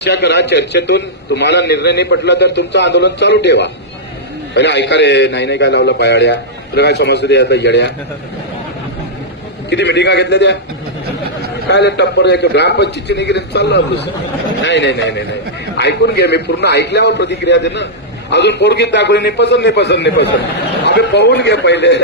चर्चा करा चर्चेतून. तुम्हाला निर्णय नाही पटला तर तुमचं आंदोलन चालू ठेवा. पहिले ऐका रे नाही नाही काय लावलं पायाड्या तुला काय समजतं ते आता येड्या? किती मिटिंगा घेतल्या त्या? काय टप्पर एक ग्रामपंचायतची नाही चाललं आपलं नाही नाही नाही नाही नाही. ऐकून घे मी पूर्ण ऐकल्यावर प्रतिक्रिया दे ना. अजून पोरगीत दाखवली नाही पसंत नाही पसंत नाही पसंत. अबे पाहून घे पहिले.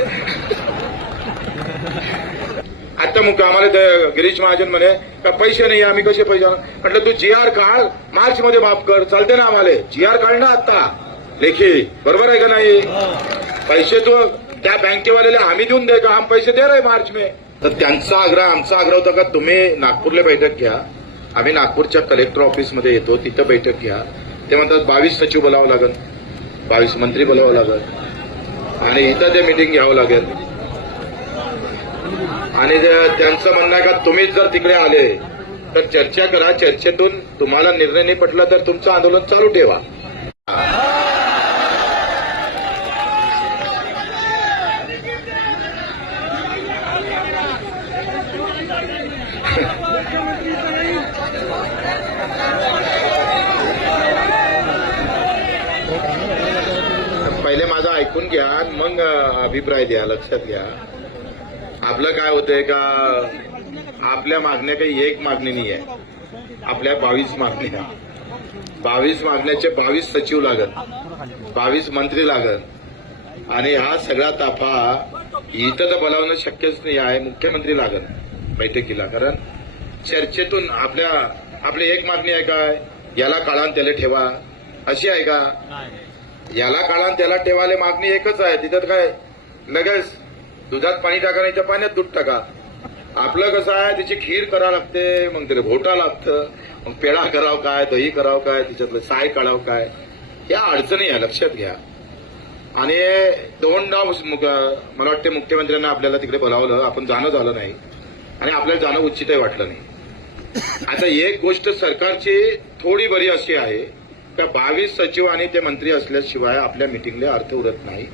आता मुका आम्हाला ते गिरीश महाजन म्हणे का पैसे नाही आम्ही कसे पैसे म्हटलं तू जी आर काढ मार्च मध्ये माफ कर चालते ना आम्हाला. जी आर काढ ना आता लेखी बरोबर आहे का नाही? पैसे तू त्या बँकेवाल्याला आम्ही देऊन दे का? हम पैसे दे रहे मार्च मे. तर त्यांचा आग्रह आमचा आग्रह होता का तुम्ही नागपूरला बैठक घ्या. आम्ही नागपूरच्या कलेक्टर ऑफिसमध्ये येतो तिथं बैठक घ्या. ते म्हणतात बावीस सचिव बोलावं लागेल. बावीस मंत्री बोलावं लागेल. आणि इथं ते मिटिंग घ्यावं लागेल. आणि त्यांचं म्हणणं आहे का तुम्हीच जर तिकडे आले तर चर्चा करा चर्चेतून तुम्हाला निर्णय नाही पटला तर तुमचं आंदोलन चालू ठेवा. पहिले माझं ऐकून घ्या आणि मग अभिप्राय द्या लक्षात घ्या. आपलं काय होतंय का? आपल्या मागण्या काही एक मागणी नाही आहे. आपल्या बावीस मागण्या. बावीस मागण्याचे बावीस सचिव लागत बावीस मंत्री लागत आणि हा सगळा ताफा इथं तर बोलावणं शक्यच नाही आहे. मुख्यमंत्री लागत बैठकीला. कारण चर्चेतून आपल्या आपली एक मागणी आहे काय? याला काळान त्याला ठेवा. अशी आहे का? याला काळान त्याला ठेवायला मागणी एकच आहे. तिथं काय? लगेच दुधात पाणी टाका नाही तर पाण्यात दूध टाका. आपलं कसं आहे त्याची खीर करावं लागते मग त्याला घोटा लागतं मग पेढा करावं काय दही करावं काय त्याच्यातलं साय काढावं काय या अडचणी आहे लक्षात घ्या. आणि दोनदा मुक- मला वाटते मुख्यमंत्र्यांना आपल्याला तिकडे बोलावलं आपण जाणं झालं नाही. आणि आपल्याला जाणं उचितही वाटलं नाही. आता एक गोष्ट सरकारची थोडी बरी अशी आहे त्या बावीस सचिव आणि ते मंत्री असल्याशिवाय आपल्या मिटिंगला अर्थ उरत नाही.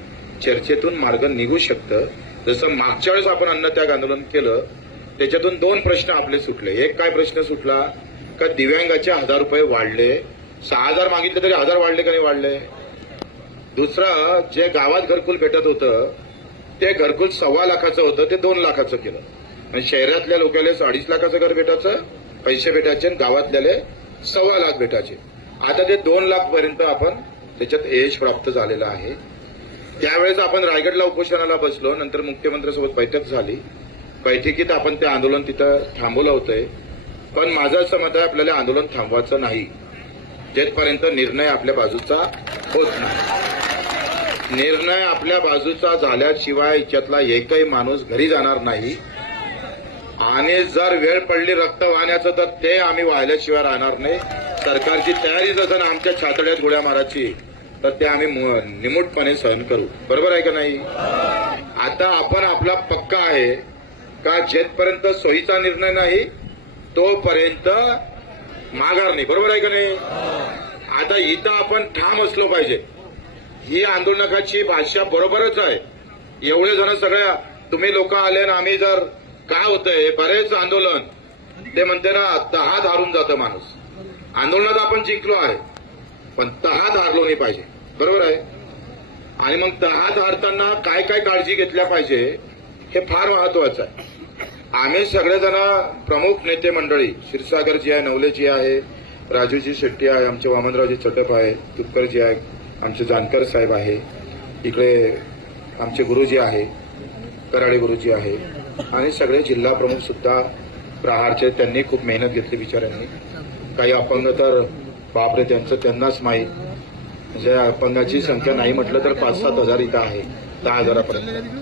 चर्चेतून मार्ग निघू शकतं. जसं मागच्या वेळेस आपण अन्नत्याग आंदोलन केलं त्याच्यातून दोन प्रश्न आपले सुटले. एक काय प्रश्न सुटला? का दिव्यांगाचे हजार रुपये वाढले? सहा हजार मागितले तरी हजार वाढले का नाही वाढले? दुसरं जे गावात घरकुल भेटत होतं ते घरकुल सव्वा लाखाचं होतं ते दोन लाखाचं केलं. आणि शहरातल्या लोकांना अडीच लाखाचं घर भेटायचं पैसे भेटायचे आणि गावातल्याले सव्वा लाख भेटायचे. आता ते दोन लाख पर्यंत आपण त्याच्यात यश प्राप्त झालेलं आहे. त्यावेळेस आपण रायगडला उपोषणाला बसलो नंतर मुख्यमंत्र्यांसोबत बैठक झाली. बैठकीत आपण ते आंदोलन तिथं थांबवलं होतंय पण माझं असं मत आहे आपल्याला आंदोलन थांबवायचं नाही. जेथपर्यंत निर्णय आपल्या बाजूचा होत नाही. निर्णय आपल्या बाजूचा झाल्याशिवाय याच्यातला एकही माणूस घरी जाणार नाही. आणि जर वेळ पडली रक्त वाहण्याचं तर ते आम्ही वाहिल्याशिवाय राहणार नाही. सरकारची तयारी जसं आमच्या छातड्यात गोळ्या मारायची तर ते आम्ही निमूटपणे सहन करू. बरोबर आहे का नाही? आता आपण आपला पक्का आहे का जेथपर्यंत सोयीचा निर्णय नाही तोपर्यंत माघार नाही. बरोबर आहे का नाही? आता इथं आपण ठाम असलो पाहिजे. ही आंदोलनाची भाषा बरोबरच आहे. एवढे जण सगळ्या तुम्ही लोक आले ना आम्ही जर काय होतंय बरेच आंदोलन. ते म्हणते ना तहात हारून जातं माणूस. आंदोलनात आपण जिंकलो आहे पण तहात हारलो नाही पाहिजे. बरोबर आहे? आणि मग तहात हारताना काय काय काळजी घेतल्या पाहिजे हे फार महत्वाचं आहे. आम्ही सगळेजण प्रमुख नेते मंडळी क्षीरसागरजी आहे नवलेजी आहे राजूजी शेट्टी आहे आमचे वामनरावजी चटप आहे तुपकरजी आहे आमचे जानकर साहेब आहे इकडे आमचे गुरुजी आहे कराडे गुरुजी आहे आणि सगळे जिल्हा प्रमुख सुद्धा प्रहारचे त्यांनी खूप मेहनत घेतली बिचाऱ्यांनी. काही अपंग तर बापरे त्यांचं त्यांनाच माहीत. म्हणजे अपंगाची संख्या नाही म्हटलं तर पाच सात हजार इथं आहे दहा हजारापर्यंत.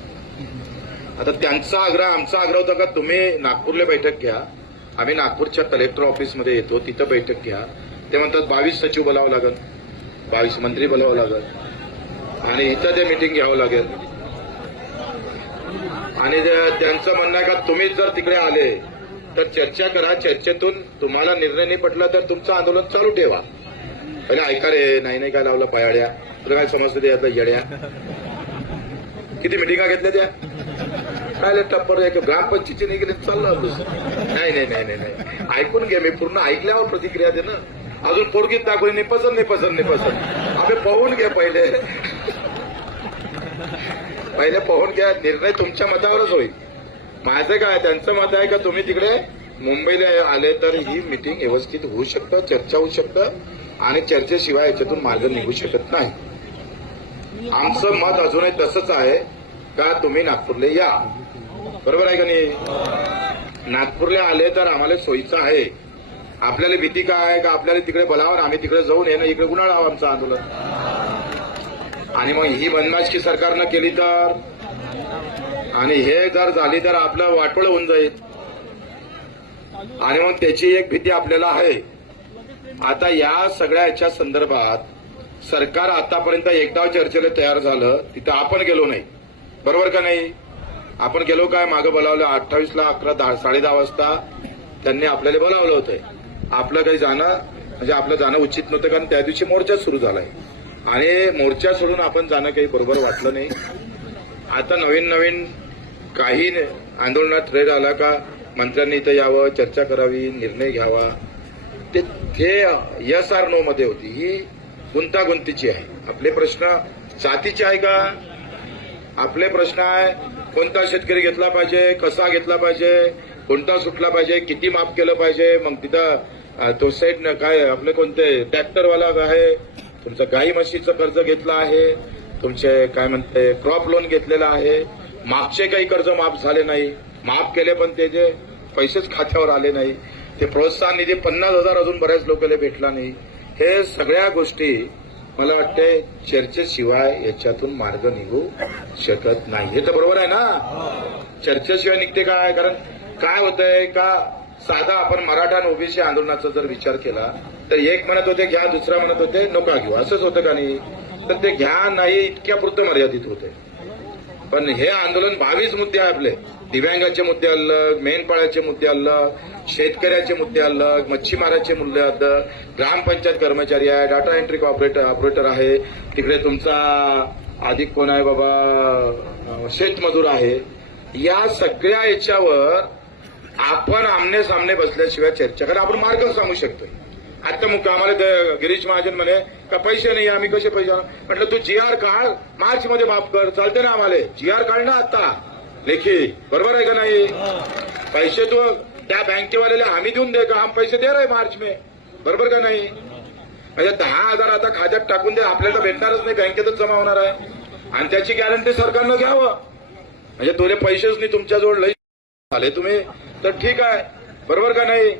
आता त्यांचा आग्रह आमचा आग्रह होता का तुम्ही नागपूरला बैठक घ्या. आम्ही नागपूरच्या कलेक्टर ऑफिसमध्ये येतो तिथं बैठक घ्या. ते म्हणतात बावीस सचिव बोलावं लागेल. बावीस मंत्री बोलावं लागेल. आणि इथं ते मिटिंग घ्यावं लागेल. आणि त्यांचं म्हणणं आहे का तुम्हीच जर तिकडे आले तर चर्चा करा. चर्चेतून तुम्हाला निर्णय नाही पटला तर तुमचं आंदोलन चालू ठेवा. पहिले ऐका रे नाही नाही काय लावलं पायाड्या तुला काय समजतं ते आता येड्या? किती मिटिंगा घेतल्या त्या? काय टप्पर एक ग्रामपंचायतची नाही गेली चाललं नाही नाही नाही नाही नाही. ऐकून घे मी पूर्ण ऐकल्यावर प्रतिक्रिया दे ना अजून पोरगीत दाखवली नाही पसंत नाही पसंत नाही पसंत. आम्ही पाहून घ्या पहिले. पहिले पाहून घ्या निर्णय तुमच्या मतावरच होईल. माझं काय त्यांचं मत आहे का तुम्ही तिकडे मुंबईला आले तर ही मिटिंग व्यवस्थित होऊ शकतं चर्चा होऊ शकतं. आणि चर्चेशिवाय याच्यातून मार्ग निघू शकत नाही. आमचं मत अजूनही तसंच आहे का तुम्ही नागपूरला या. बरोबर आहे का नाही? नागपूरला आले तर आम्हाला सोयीचं आहे. आपल्याला भीती काय आहे का आपल्याला तिकडे बोलावं आम्ही तिकडे जाऊन येणं? इकडे गुन्हा आमचं आंदोलन. आणि मग ही बदमाशकी सरकारनं केली तर? आणि हे जर झाली तर आपलं वाटोळ होऊन जाईल. आणि मग त्याची एक भीती आपल्याला आहे. आता या सगळ्या याच्या संदर्भात सरकार आतापर्यंत एकदा चर्चेला तयार झालं तिथं आपण गेलो नाही. बरोबर का नाही? आपण गेलो काय? मागं बोलावलं अठ्ठावीसला अकरा दहा साडे दहा वाजता त्यांनी आपल्याला बोलावलं होतं. आपलं काही जाणं म्हणजे आपलं जाणं उचित नव्हतं कारण त्या दिवशी मोर्चा सुरू झालाय. आणि मोर्चा सोडून आपण जाणं काही बरोबर वाटलं नाही. आता नवीन नवीन काही आंदोलनात ट्रेड आला का? मंत्र्यांनी इथं यावं चर्चा करावी निर्णय घ्यावा. ते ते यस आर नो मध्ये होती. ही गुंतागुंतीची आहे. आपले प्रश्न जातीचे आहे का? आपले प्रश्न आहे कोणता शेतकरी घेतला पाहिजे कसा घेतला पाहिजे कोणता सुटला पाहिजे किती माफ केलं पाहिजे मग तिथं तो सेट काय आपले कोणते ट्रॅक्टरवाला आहे तुमचं गाई म्हशीचं कर्ज घेतलं आहे तुमचे काय म्हणते क्रॉप लोन घेतलेलं आहे मागचे काही कर्ज माफ झाले नाही माफ केले पण ते जे पैसेच खात्यावर आले नाही. ते प्रोत्साहन निधी पन्नास हजार अजून बऱ्याच लोकांना भेटला नाही. हे सगळ्या गोष्टी मला वाटते चर्चेशिवाय याच्यातून मार्ग निघू शकत नाही. हे तर बरोबर आहे ना? चर्चेशिवाय निघते काय कारण काय होतंय का? साधा आपण मराठा आणि ओबीसी आंदोलनाचा जर विचार केला तर एक म्हणत होते घ्या दुसरा म्हणत होते नका घेऊ. असंच होतं का नाही? तर ते घ्या नाही इतक्या पुरतं मर्यादित होते. पण हे आंदोलन बावीस मुद्दे आहे आपले. दिव्यांगाचे मुद्दे अलग मेनपाळाचे मुद्दे अलग शेतकऱ्याचे मुद्दे अलग मच्छीमाराचे मुद्दे अलग. ग्रामपंचायत कर्मचारी आहे डाटा एंट्री ऑपरेटर ऑपरेटर आहे. तिकडे तुमचा अधिक कोण आहे बाबा? शेतमजूर आहे. या सगळ्या याच्यावर आपण आमने सामने बसल्याशिवाय चर्चा करा. आपण मार्ग सांगू शकतोय. आता मग आम्हाला गिरीश महाजन म्हणे का पैसे नाही आम्ही कसे पैसे म्हटलं तू जी आर काढ मार्च मध्ये माफ कर चालते ना आम्हाला. जी आर काढ ना आता. लेखी बरोबर आहे का नाही? पैसे तू त्या बँकेवाल्याला आम्ही देऊन दे का? हम पैसे दे रहे मार्च में. बरोबर का नाही? म्हणजे दहा हजार आता खात्यात टाकून दे आपल्याला भेटणारच नाही बँकेतच जमा होणार आहे. आणि त्याची गॅरंटी सरकारनं घ्यावं. म्हणजे तुले पैसेच नाही तुमच्याजवळ लई आले तुम्ही. तर ठीक आहे बरोबर का नाही?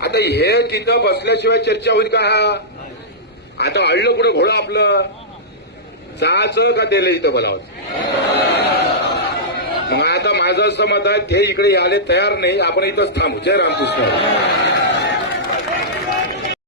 आता हे तिथं बसल्याशिवाय चर्चा होईल का? हा आता अळलं कुठे घोडं आपलं? जायचं का त्याला इथं बोलावं? मग आता माझं असं मत आहे ते इकडे आले तयार नाही. आपण इथंच थांबू. जय रामकृष्ण.